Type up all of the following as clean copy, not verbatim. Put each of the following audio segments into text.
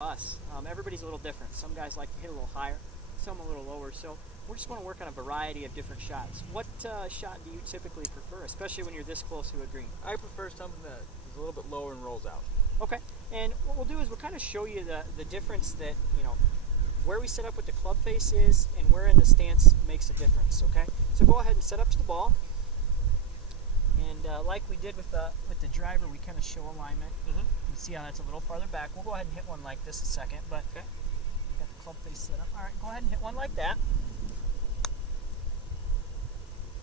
us. Everybody's a little different. Some guys like to hit a little higher, some a little lower. So we're just going to work on a variety of different shots. What shot do you typically prefer, especially when you're this close to a green? I prefer something that is a little bit lower and rolls out. Okay, and what we'll do is we'll kind of show you the difference that, where we set up with the club face is and where in the stance makes a difference, okay? So go ahead and set up to the ball. And like we did with the driver, we kind of show alignment. Mm-hmm. You see how that's a little farther back. We'll go ahead and hit one like this a second, but okay. Got the club face set up. All right, go ahead and hit one like that.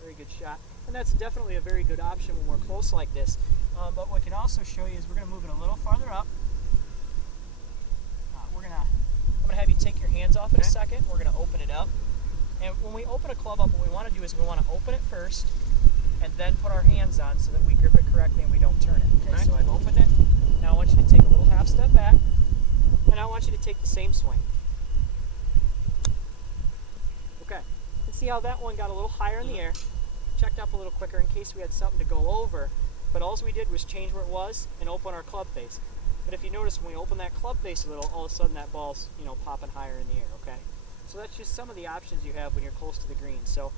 Very good shot. And that's definitely a very good option when we're close like this. But what we can also show you is we're going to move it a little farther up. I'm going to have you take your hands off in a second. We're going to open it up. And when we open a club up, what we want to do is we want to open it first and then put our hands on so that we grip it correctly and we don't turn it. Okay, so I've opened it. Now I want you to take a little half step back, and I want you to take the same swing. Okay, and see how that one got a little higher in the air, checked up a little quicker in case we had something to go over, but all we did was change where it was and open our club face. But if you notice, when we open that club face a little, all of a sudden that ball's popping higher in the air, okay? So that's just some of the options you have when you're close to the green. So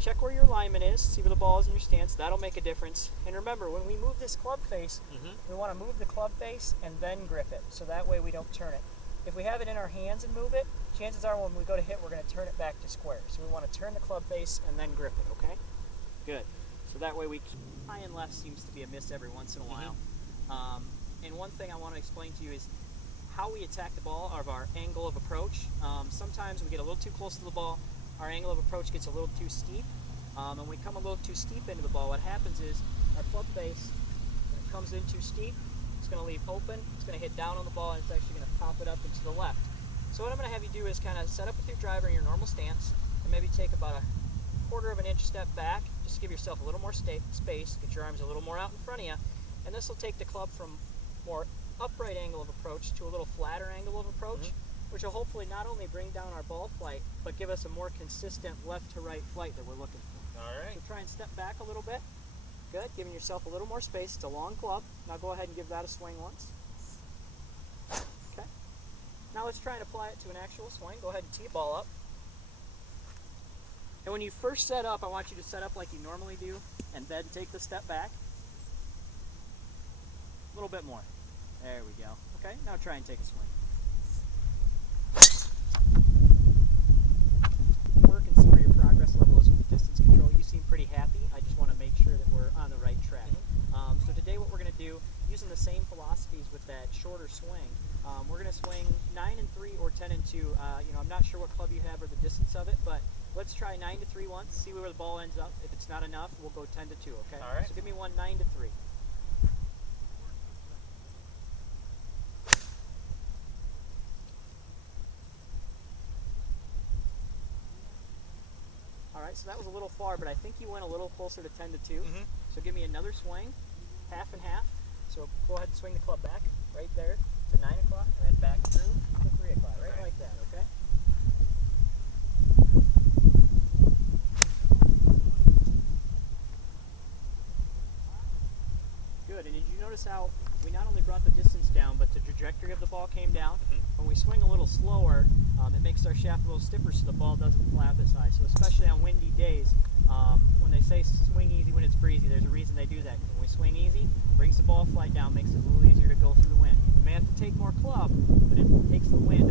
check where your alignment is, see where the ball is in your stance. That'll make a difference. And remember, when we move this club face, we want to move the club face and then grip it, so that way we don't turn it. If we have it in our hands and move it, chances are when we go to hit, we're going to turn it back to square. So we want to turn the club face and then grip it, okay? Good. So that way we keep high and left seems to be a miss every once in a while. And one thing I want to explain to you is how we attack the ball, or our angle of approach. Sometimes we get a little too close to the ball, our angle of approach gets a little too steep, and we come a little too steep into the ball. What happens is our club face, when it comes in too steep, it's going to leave open, it's going to hit down on the ball, and it's actually going to pop it up and to the left. So what I'm going to have you do is kind of set up with your driver in your normal stance, and maybe take about a 1/4 of an inch step back, just give yourself a little more space, get your arms a little more out in front of you, and this will take the club from more upright angle of approach to a little flatter angle of approach, which will hopefully not only bring down our ball flight, but give us a more consistent left to right flight that we're looking for. All right. So try and step back a little bit. Good, giving yourself a little more space. It's a long club. Now go ahead and give that a swing once. Okay. Now let's try and apply it to an actual swing. Go ahead and tee a ball up. And when you first set up, I want you to set up like you normally do, and then take the step back. A little bit more. There we go. Okay, now try and take a swing. Work and see where your progress level is with the distance control. You seem pretty happy. I just want to make sure that we're on the right track. So today what we're going to do, using the same philosophies with that shorter swing, we're going to swing 9 and 3 or 10 and 2. I'm not sure what club you have or the distance of it, but let's try 9 to 3 once, see where the ball ends up. If it's not enough, we'll go 10 to 2, okay? All right. So give me one 9 to 3. Alright, so that was a little far, but I think you went a little closer to 10 to 2. So give me another swing, half and half. So go ahead and swing the club back, right there, to 9 o'clock, and then back through to 3 o'clock, right like that, okay? Good, and did you notice how we not only brought the distance down, but the trajectory of the ball came down? When we swing a little slower, it makes our shaft a little stiffer so the ball doesn't flap as high. So especially on windy days, when they say swing easy when it's breezy, there's a reason they do that. When we swing easy, brings the ball flight down, makes it a little easier to go through the wind. We may have to take more club, but it takes the wind